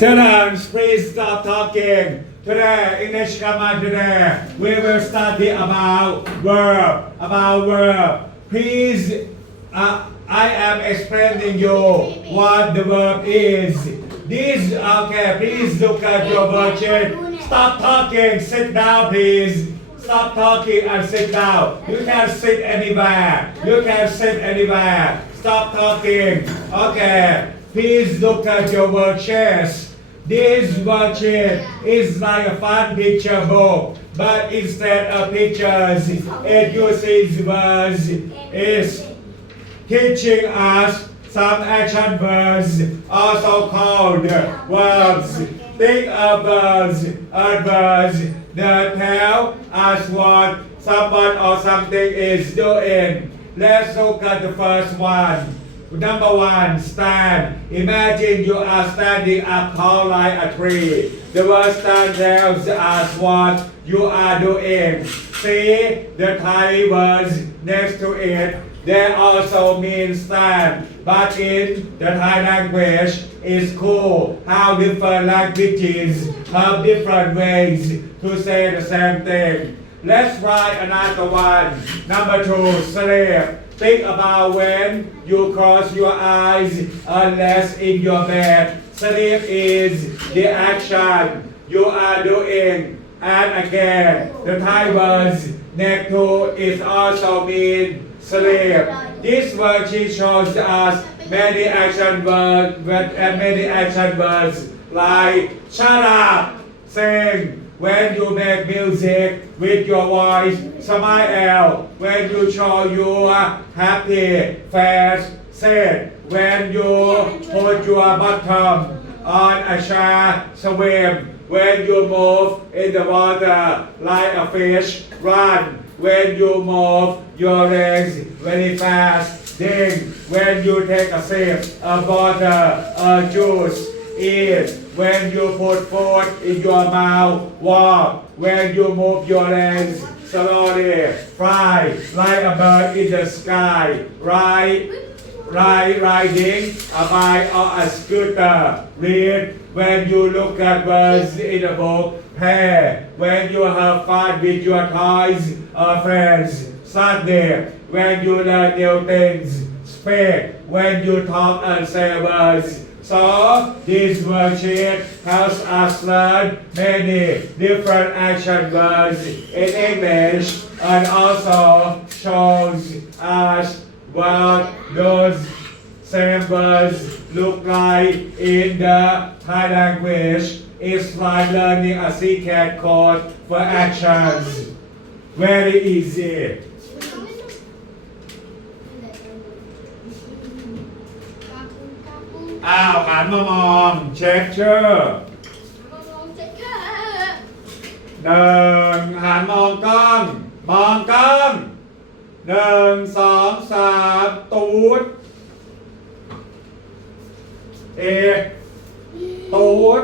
Students, please stop talking. Today, English grammar today, we will study about verb, about verb. Please, uh, I am explaining you what the verb is. This, okay, please look at your worksheet. Stop talking, sit down, please. Stop talking and sit down. You can sit anywhere. You can sit anywhere. Stop talking. Okay. Please look at your worksheets. This worksheet is like a fun picture book, but instead of pictures, it uses words. It's teaching us some action verbs, also called verbs. Think of verbs, adverbs that tell us what someone or something is doing. Let's look at the first one. Number one, stand. Imagine you are standing up tall like a tree. The word stand tells us what you are doing. See the tiny words next to it. They also mean stand, but in the Thai language, it's cool how different languages have different ways to say the same thing. Let's try another one. Number two, slave. Think about when you close your eyes unless in your bed. Sleep is the action you are doing. And again, the Thai words next to it also mean sleep. This worksheet shows us many action words and many action words like shut up, sing, when you make music with your voice, smile, when you show your happy face, sad, when you put your bottom on a chair, swim, when you move in the water like a fish, run, when you move your legs very fast, ding, when you take a sip of water or juice, eat, when you put food in your mouth, walk, when you move your legs slowly, fly like a bird in the sky, ride, ride, riding a bike or a scooter, read, when you look at words in a book, play, when you have fun with your toys or friends, Sunday, when you learn new things, speak, when you talk and say words, so this worksheet helps us learn many different action words in English and also shows us what those words look like in the Thai language. It's like learning a secret code for actions. Very easy. อ้าวหันมามองเช็คชื่อหนึ่งหันมองกล้อง มองกล้องหนึ่งสองสามตูดเอกตูด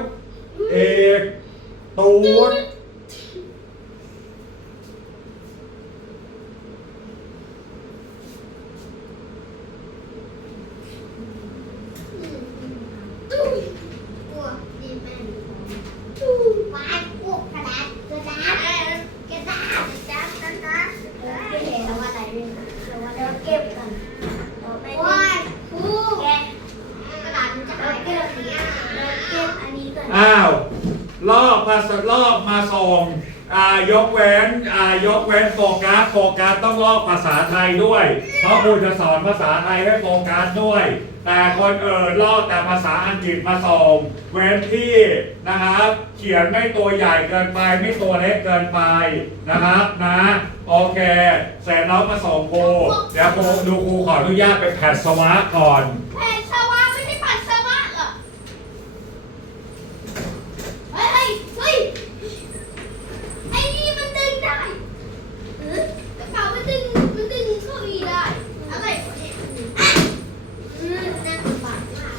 เอกตูด อ้าวลอกมาสลอกมาส่งอ่ายกเว้นอ่ายกเว้นโฟกัสโฟกัสต้องลอกภาษาไทยด้วย เพราะครูจะสอนภาษาไทยให้โฟกัสด้วย แต่คนเอื่นลอกแต่ภาษาอังกฤษมาส่งเว้นที่นะครับ เขียนไม่ตัวใหญ่เกินไปไม่ตัวเล็กเกินไปนะครับนะโอเคเสร็จแล้วมาส่งครูเดี๋ยวครูดูครูขออนุญาตไปแผดสวะก่อน แผ่นสวะไม่ใช่ปัสสาวะเหรอเฮ้ยเฮ้ยไอ้นี่มันดึงได้เออกระเป๋ามันดึงมันดึงเก้าอี้ได้อะไรวะเนี่ยอะอืมน่าลำบากมาก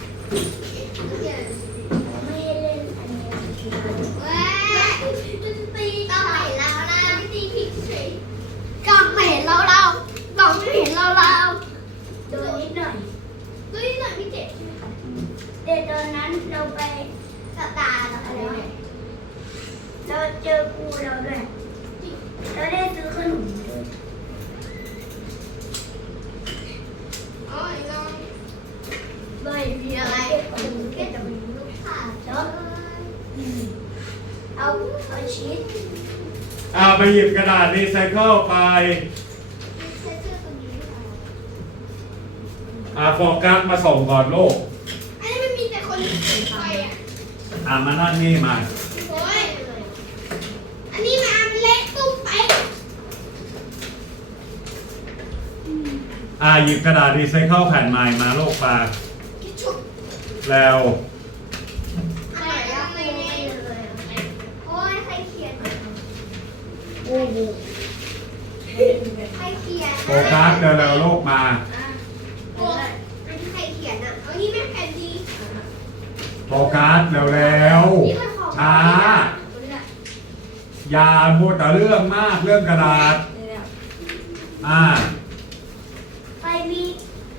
ไม่เล่นอันนี้เว้ยมันตีก็ไม่เห็นเรานะไม่ตีผิดเฉยกล้องไม่เห็นเราเรากล้องไม่เห็นเราเราโดนนิดหน่อยเฮ้ย เราเจอครูเราด้วยเราได้ซื้อขนมด้วย อ๋อลอง ไม่มีอะไรขนมแค่แต่มันลูกค้าเนาะเอาเอาชีส อ่าไป หยิบกระดาษรีไซเคิลไปใช้เสื้อตัวนี้ค่ะอ่าโฟกัสมาส่งก่อนลูกอันนี้มันมีแต่คนถือไฟอะอ่ามานั่งนี่มา โอ้ยอันนี้มันเล็กตุ้มไปอ่าหยิบกระดาษรีไซเคิลแผ่นใหม่มาลูกปลาคิดชุบแล้ว อะไรอะไรเลยโอ้ยใครเขียน โอ้โหใครเขียนโฟกัสเดินเร็วลูกมาโอ้ยอันนี้ใครเขียนอะเอานี่แม่แผ่นดีโฟกัสเร็วเร็วนี่มันของช้า อย่ามัวแต่เรื่องมากเรื่องกระดาษ อ่าไปมี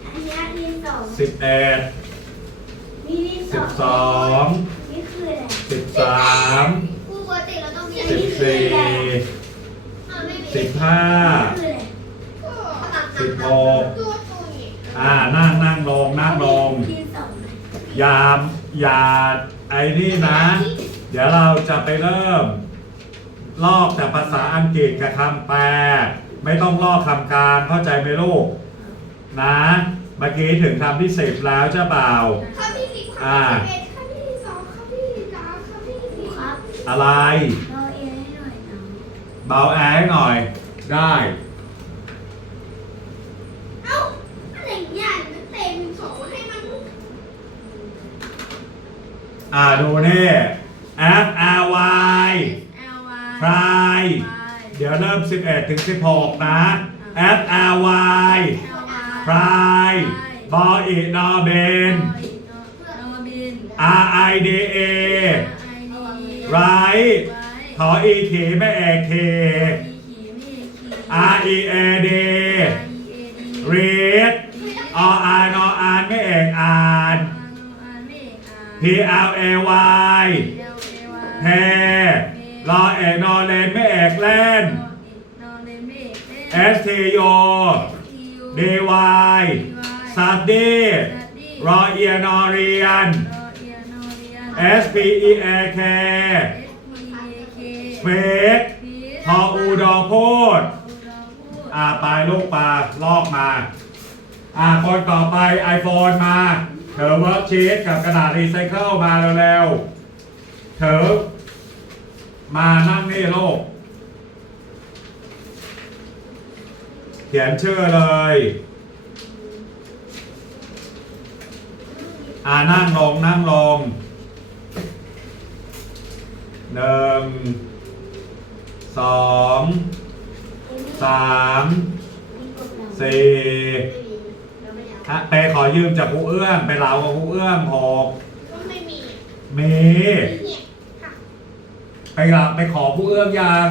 อันเนี้ยดินสองสิบเอ็ดมีดินสสิอบงสองนี่คืออะไรสิบสามปกติเราต้องมีสิบสี่อ่าไม่มีสิบห้าคืออะไร สิบหกตัวตัวนี้อ่านั่งนั่งลงนั่งลงดินสองไหมอย่าอย่าไอ้นี่นะ เดี๋ยวเราจะไปเริ่ม ลอกแต่ภาษาอังกฤษกับคำแปล ไม่ต้องลอกคำกลางเข้าใจไหมลูก นะเมื่อกี้ถึงคำที่สิบแล้วเจ้าบ่าวคำที่สิบอ่าคำที่สิบเอ็ดคำที่สองคำที่สามคำที่ครูสี่ครับอะไร เบาแอร์หน่อย ได้ เอ้าอะไรเนี่ยมันเต็มสองให้มันอ่าดูนี่ F R Y พราย เดี๋ยวเริ่ม 11 ถึง 16 นะ F R Y พราย บออีนอเบน R I D A ไร ขออีขีไม่เอกเค R E A D read ออ่านออ่านไม่เอกอ่าน P L A Y เพรอเอกนอเลนไม่เอกเล่น S T U D Y สัตดีรอเอียนอเรียน S P E A K ส เปกทออูดอพูดอ่าปลูกปลาลอกมาอ่าคนต่อไป iPhone มาเถอเวิร์กชีตกับกระดาษรีไซเคิลมาเร็วๆเถอมานั่งนี่โลก เขียนชื่อเลย อ่านั่งลงนั่งลงหนึ่ง สองสามสี่เราไม่เอาฮะไปขอยืมจากครูเอื้อมไปเหลากับครูเอื้อมหกก็ไม่มีมีเนี่ยค่ะไปเหลาไปขอครูเอื้อมยัง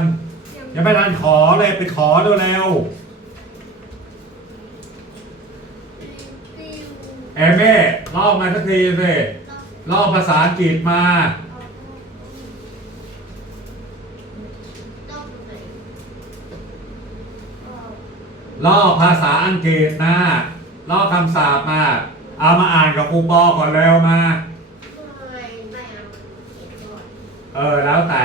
ยังไม่ทันขอเลยไปขอเร็วๆเอเม่ลอกมาสักทีสิลอกภาษาอังกฤษมา ต้องไหน ลอกภาษาอังกฤษนะลอกคำสาปมา เอามาอ่านกับครูปอก่อนเร็วมา ไม่ไม่เอาเขียนก่อน เออแล้วแต่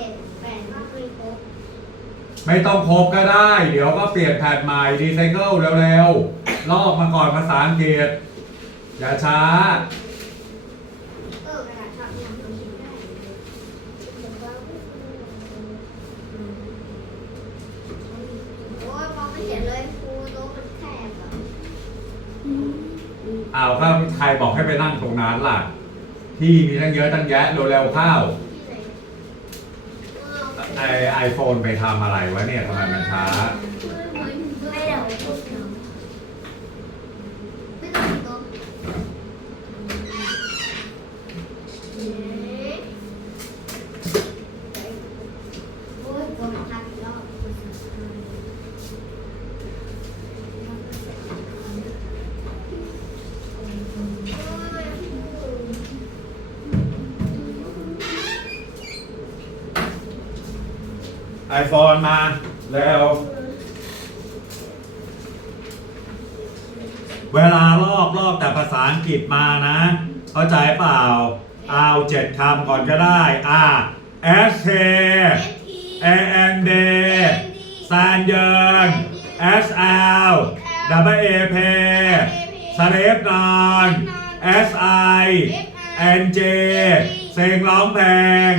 จ็ดแปดไม่ครบไม่ต้องครบก็ได้ เดี๋ยวก็เปลี่ยนแผ่นใหม่รีไซเคิลเร็วๆลอกมาก่อนภาษาอังกฤษอย่าช้า เออกระดาษชอบยังทำชิ้นได้โอ้ยมองไม่เห็นเลยครูโต๊ะมันแคบอะอ้าวถ้าใครบอกให้ไปนั่งตรงนั้นล่ะ ที่มีตั้งเยอะตั้งแยะเร็วๆเข้าที่ ไออไอไอโฟนไปทำอะไรวะเนี่ยทำไมมันช้า ไม่เดี๋ยวพวกน้อง ไม่ต้องตัวโอ้ยตัวมันทักอีกรอบ ไอโฟนมาเร็วเวลาลอกลอกแต่ภาษาอังกฤษมานะ เข้าใจเปล่า เอาเจ็ดคำก่อนก็ได้อ่า S K A N D ซานเยิน S L W A P สเลฟนอน S I N J เสียงร้องเพลง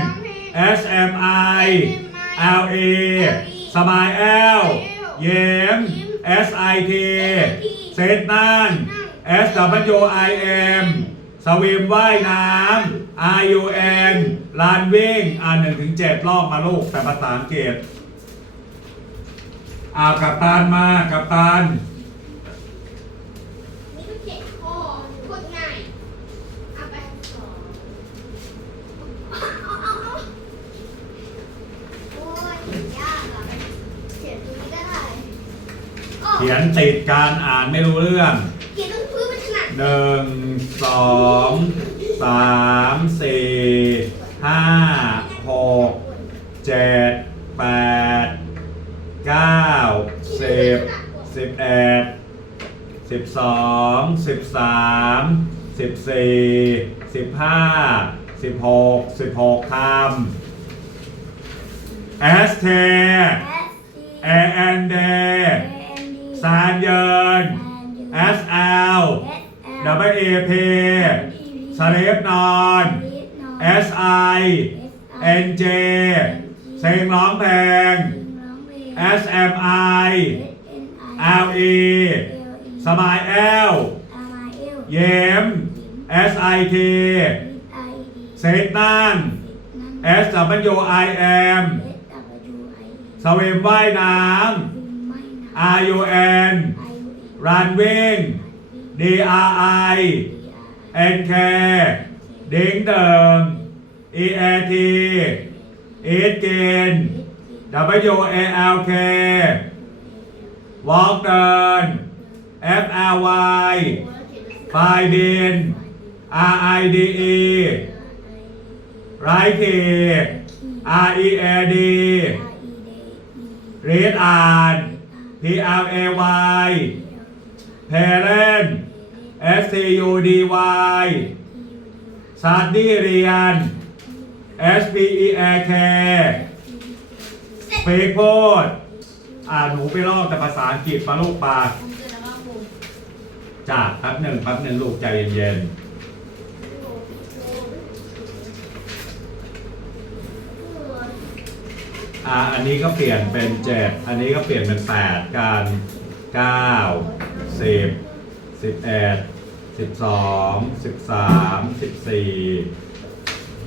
S M I L E สมายแอลเยม S I T เซตนั่น S W I M สวิมว่ายน้ำ R U N ลานวิ่งอ่านหนึ่งถึงเจ็ดรอบมาลูกแต่ภาษาอังกฤษอ่ากับตันมากับตันนี่ก็เจ็ดข้อโคตรง่ายเอาไปสองเอาเอาเอาโอ้ยยากอะเขียนตรงนี้ก็ได้อ้อ เขียนติดการอ่านไม่รู้เรื่องเขียนตรงพื้นมันถนัดหนึ่งสองสามสี่ห้าหกเจ็ดแปดเก้าสิบสิบเอ็ดสิบสองสิบสามสิบสี่สิบห้าสิบหกสิบหกคำ S T A N D ซานเยิน S L W A P สเลฟนอน S I N J เสียงร้องเพลง S M I L E สมายแอลเยม S I T เซตนั่น S W I M สวิมว่ายน้ำ R U N รันวิ่ง D R I N K ดิ้งเดิม E A T อีทกิน W A L K วอล์กเดิน F L Y ไฟบิน R I D E ไรที R E A D เรีดอ่าน P L A Y เพเรน S T U D Y ซาร์ดี้เรียน S P E A K เฟกโพดอ่าหนูไปลอกแต่ภาษาอังกฤษมาลูกปลาจ้าแป๊บหนึ่งแป๊บหนึ่งลูกใจเย็นๆ อ่าอันนี้ก็เปลี่ยนเป็นเจ็ดอันนี้ก็เปลี่ยนเป็นแปดกันเก้าสิบสิบเอ็ดสิบสองสิบสามสิบสี่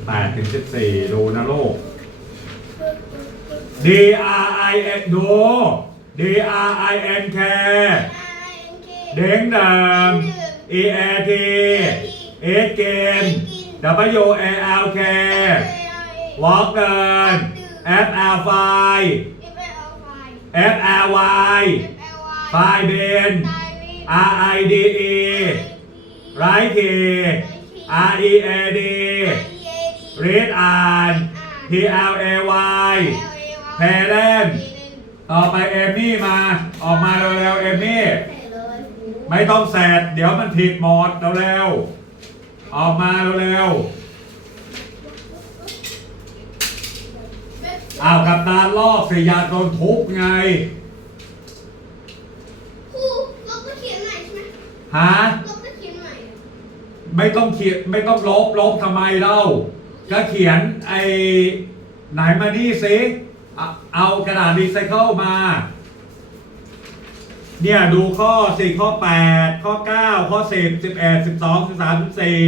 แปดถึงสิบสี่ดูนะลูก D R I N ดู D R I N K เด้งเดิม E A T เอเกน W A L K วอล์กเดิน F L ไฟ F L Y ไฟเบน R I D E ไรที R E A D รีดอ่าน P L A Y เพเลนต่อไปเอมมี่มา ออกมาเร็วๆเอมมี่ ไม่ต้องแสดเดี๋ยวมันผิดหมดเร็วๆออกมาเร็วๆ อ้าวกับตาลอกสิอยากโดนทุบไงครูลบก็เขียนใหม่ใช่ไหมฮะลบก็เขียนใหม่ไม่ต้องเขียนไม่ต้องลบลบทำไมเล่า ก็เขียนไอ้ไหนมานี่สิเอาเอากระดาษรีไซเคิลมา เนี่ยดูข้อสี่ข้อแปดข้อเก้าข้อสิบสิบเอ็ดสิบสองสิบสามสิบสี่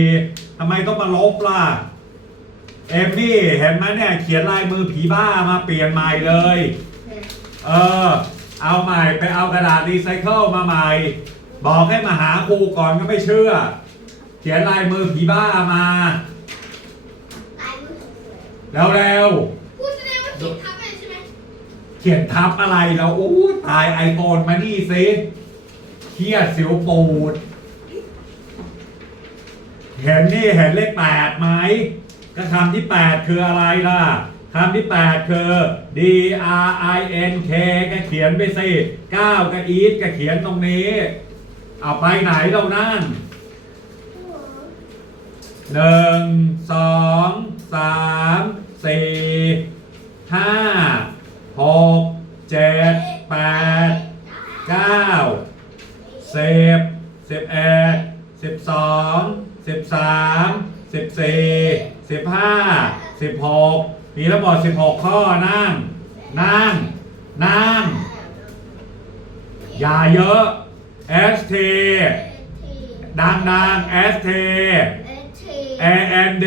ทำไมต้องมาลบล่ะ เอมมี่เห็นไหมเนี่ยเขียนลายมือผีบ้ามาเปลี่ยนใหม่เลย เออ เอาใหม่ไปเอากระดาษรีไซเคิลมาใหม่ บอกให้มาหาครูก่อนก็ไม่เชื่อ เขียนลายมือผีบ้ามาตายมือแล้วเร็วพูดแสดงว่าเขียนทับเลยใช่ไหมๆเขียนทับอะไรแล้วโอ้ยตายไอโฟนมานี่สิเครียดสิวปูด เห็นนี่เห็นเลขแปดไหม ก็คำที่แปดคืออะไรล่ะคำที่แปดคือ D R I N K ก็เขียนไปสิเก้าก็ eat ก็เขียนตรงนี้ เอาไปไหนเรานั่นหนึ่งสองสามสี่ห้าหกเจ็ดแปดเก้าสิบสิบเอ็ดสิบสองสิบสาม สิบสี่สิบห้าสิบหกมีทั้งหมดสิบหกข้อนั่ง นั่ง นั่ง อย่าเยอะ S T ดังดัง S T A N D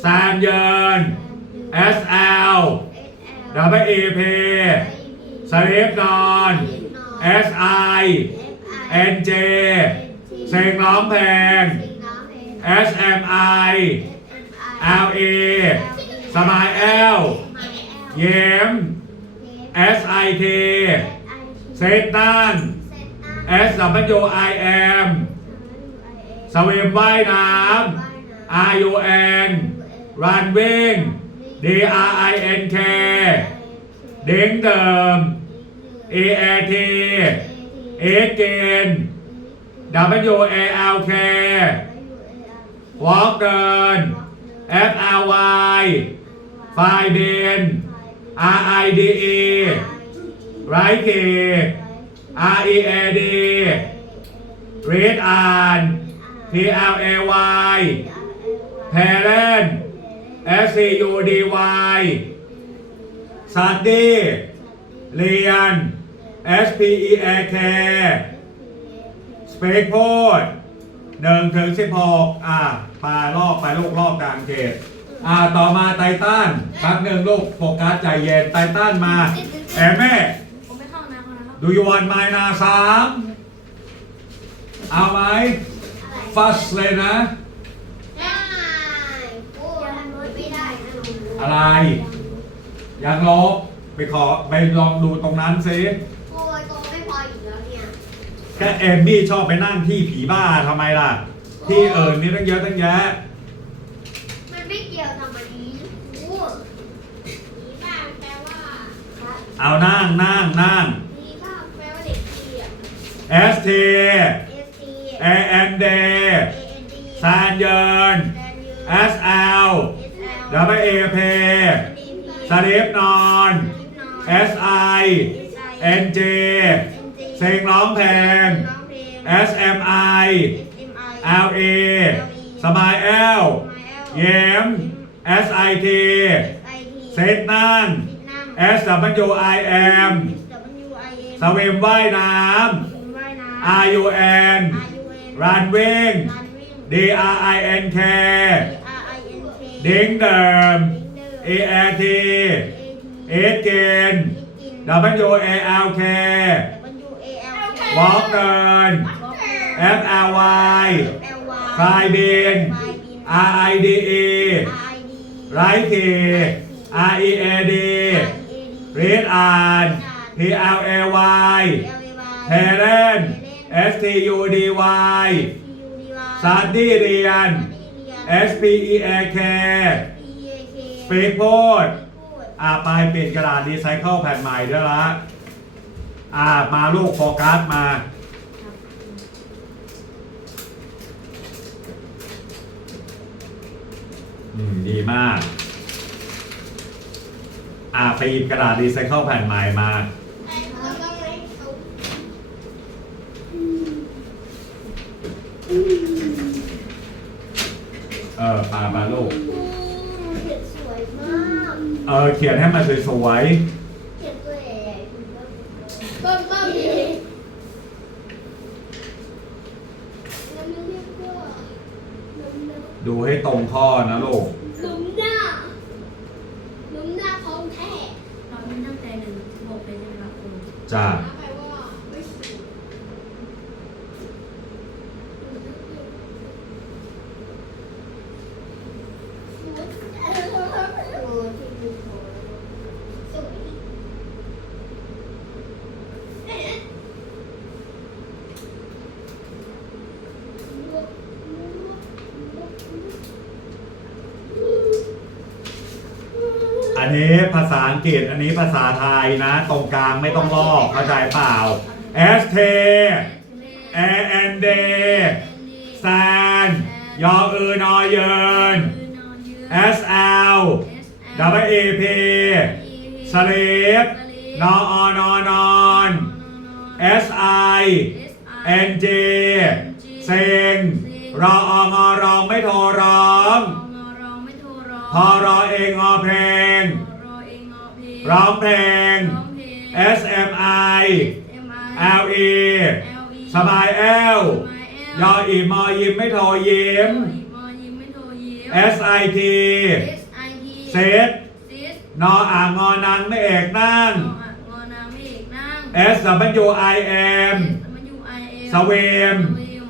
แซมเยิน S L W E P สลิปนอน S I N J เสียงร้องเพลง S M I L E สมายแอลเยม S I T เซตัน S W I M สวมว่ายน้ำ R U N รันวิ่ง D R I N K เด้งเดิม E A T เอเกน W A L K วอล์กเกิน F R Y ไฟเดน R I D E ไรเค R E A D เรดอ่าน P L A Y แพเรน S C U D Y สัตดีเรียน S P E A K สเปกโพด หนึ่งถึงสิบหกอ่าปลารอบไปลูกรอบกลางเขตอ่าต่อมาไททันครั้งหนึ่งลูกโฟกัสใจเย็นไททันมาแอมแม่ผมไม่เข้าน้ำนะครับดูยูวันไมนาสามเอาไหมฟัสเลยนะ ได้โอ้ยไม่ได้นะหนูอะไร ยังลบไปขอไปลองดูตรงนั้นซิ โอ้ยโตไม่พออีกแล้วเนี่ย แค่เอมมี่ชอบไปนั่งที่ผีบ้าทำไมล่ะ ที่เอิญนี่ตั้งเยอะตั้งแยะ มันไม่เกี่ยวกับมันนี้โอ้ผีบ้าแปลว่าครับเอานั่งนั่งนั่งผีบ้าแปลว่าเด็กดีอะ S T S T A N D A N D ซานเยิน S L S L W A P สลิปนอน S I N J เสียงร้องเพลง S M I L A สมายแอลเย็ม S I T เซตนั่ง S W I M สวิมว่ายน้ำ R U N รันวิ่ง D R I N K ดิ้งเดิม A R T เอเกน W A L K วอล์กเกิน F L Y ฟลายบิน R I D E ไรเค R E A D รีดอ่าน P L A Y เฮเลน S T U D Y ซาร์ดี้เรียน S P E A K สเปกโพดอ่าไปเปลี่ยนกระดาษรีไซเคิลแผ่นใหม่ด้วยละ อ่ามาลูกโฟกัสมาอืมดีมาก อ่าไปหยิบกระดาษรีไซเคิลแผ่นใหม่มาแล้วก็ให้เขาเออปามาลูกโอ้เขียนสวยมากเออเขียนให้มันสวยเขียนตัวใหญ่้มป้อมีดูให้ตรงข้อนะลูกหน้มหน้าหน้มหน้าของแท้ เราไม่ตั้งแต่หนึ่งถึงหกเลยใช่ไหมครับครูจ้า กฤษ อันนี้ภาษาไทยนะ ตรงกลางไม่ต้องลอกเข้าใจเปล่า S T A N D แซนยออือนอเยิน S L W E P สลีปนออนอนอน S I N G เซ็งรอองอรองไม่โทรร้องพอรอเองงอเพลง ร้องเพลง S M I L E สบายแอลยออีมอยิ้มไม่โทรยิ้ม S I T เซตนออ่างงอนังไม่เอกนั่ง S W I M สเวม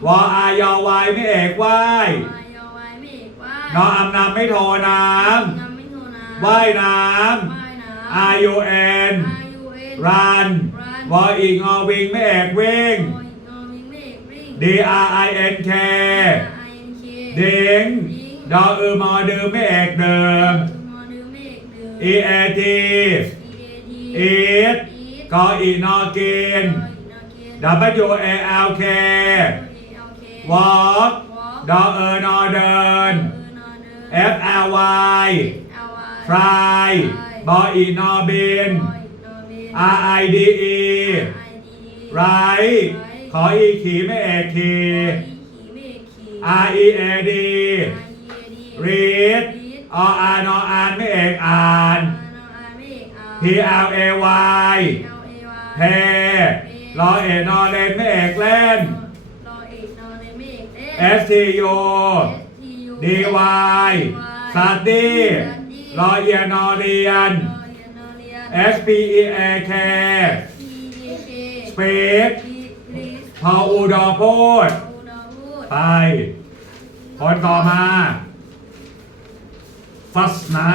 วออายอวายไม่เอกไหว้นออำนำไม่โทรน้ำว่ายน้ำ R U N รันวออีงอวิงไม่เอกวิ่ง D R I N K ดิงดออือมอดือไม่เอกเดิม E A T อีทกออีนอกิน W A L K walk ดอเออนอเดิน F L Y fly บออีนอบิน R I D E right ขออีขี่ไม่เอกขี่ R E A D read ออานออ่านไม่เอกอ่าน P L A Y เพรอเอนอเล่นไม่เอกเล่น S T U D Y สตดี้ รอเอียนอเรียน S P E A K สเปกพออูดอพูดไป คนต่อมา ฟัสนะ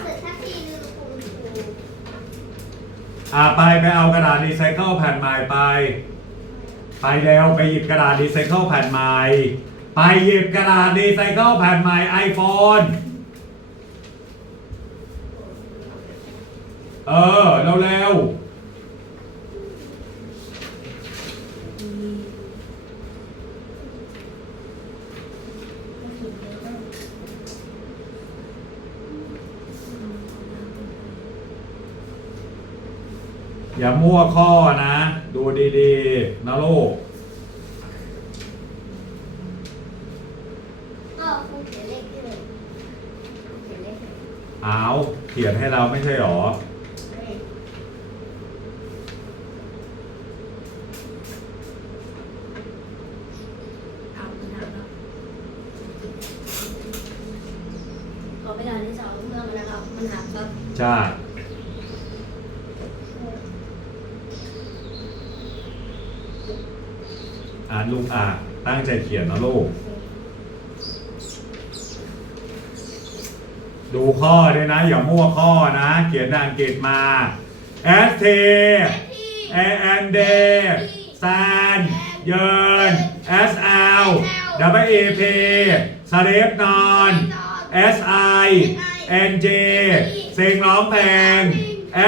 เสร็จสักทีนึงคุณครูอ่าไปไปเอากระดาษรีไซเคิลแผ่นใหม่ไป ไปเร็วไปหยิบกระดาษรีไซเคิลแผ่นใหม่ ไปหยิบกระดาษรีไซเคิลแผ่นใหม่ไอโฟนเออเร็วอย่ามั่วข้อนะ ดูดีๆ นะลูกคงเขียนเลขให้เลยเขียนเลขให้ เอาเขียนให้เราไม่ใช่หรอ ขอเวลาที่สองเมื่อมันนะครับ มันหักครับ ใช่อ่านลูกอ่านตั้งใจเขียนนะลูก ดูข้อด้วยนะ อย่ามั่วข้อนะ เขียนดังกฤษมา S T A N D แซนเยิน S L W E P สเลปนอน S I N G เสียงร้องเพลง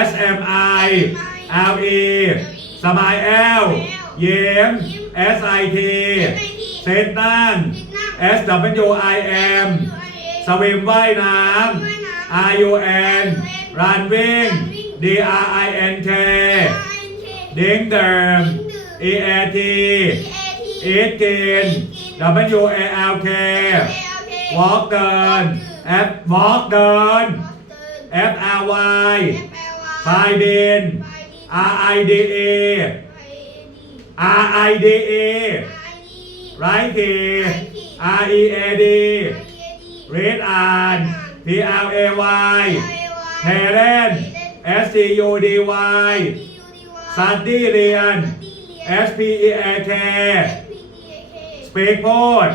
S M I L E สมายแอลเยม S I T เซตนั่ง S W I M สวิมว่ายน้ำ R U N รันวิ่ง D R I N K ดิ้งเดิม E A T อีทกิน W A L K walk เดิน F walk เดิน F R Y ไฟบิน R I D E R I D E ไรขี R E A D read อ่าน P R A Y parent S T U D Y study เรียน S P E A K speak พูด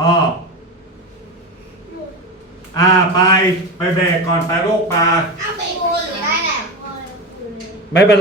รอบอ่าไปไปเบรกก่อนไปลูกปลา เอาไปคุยได้แหละ ไม่เป็น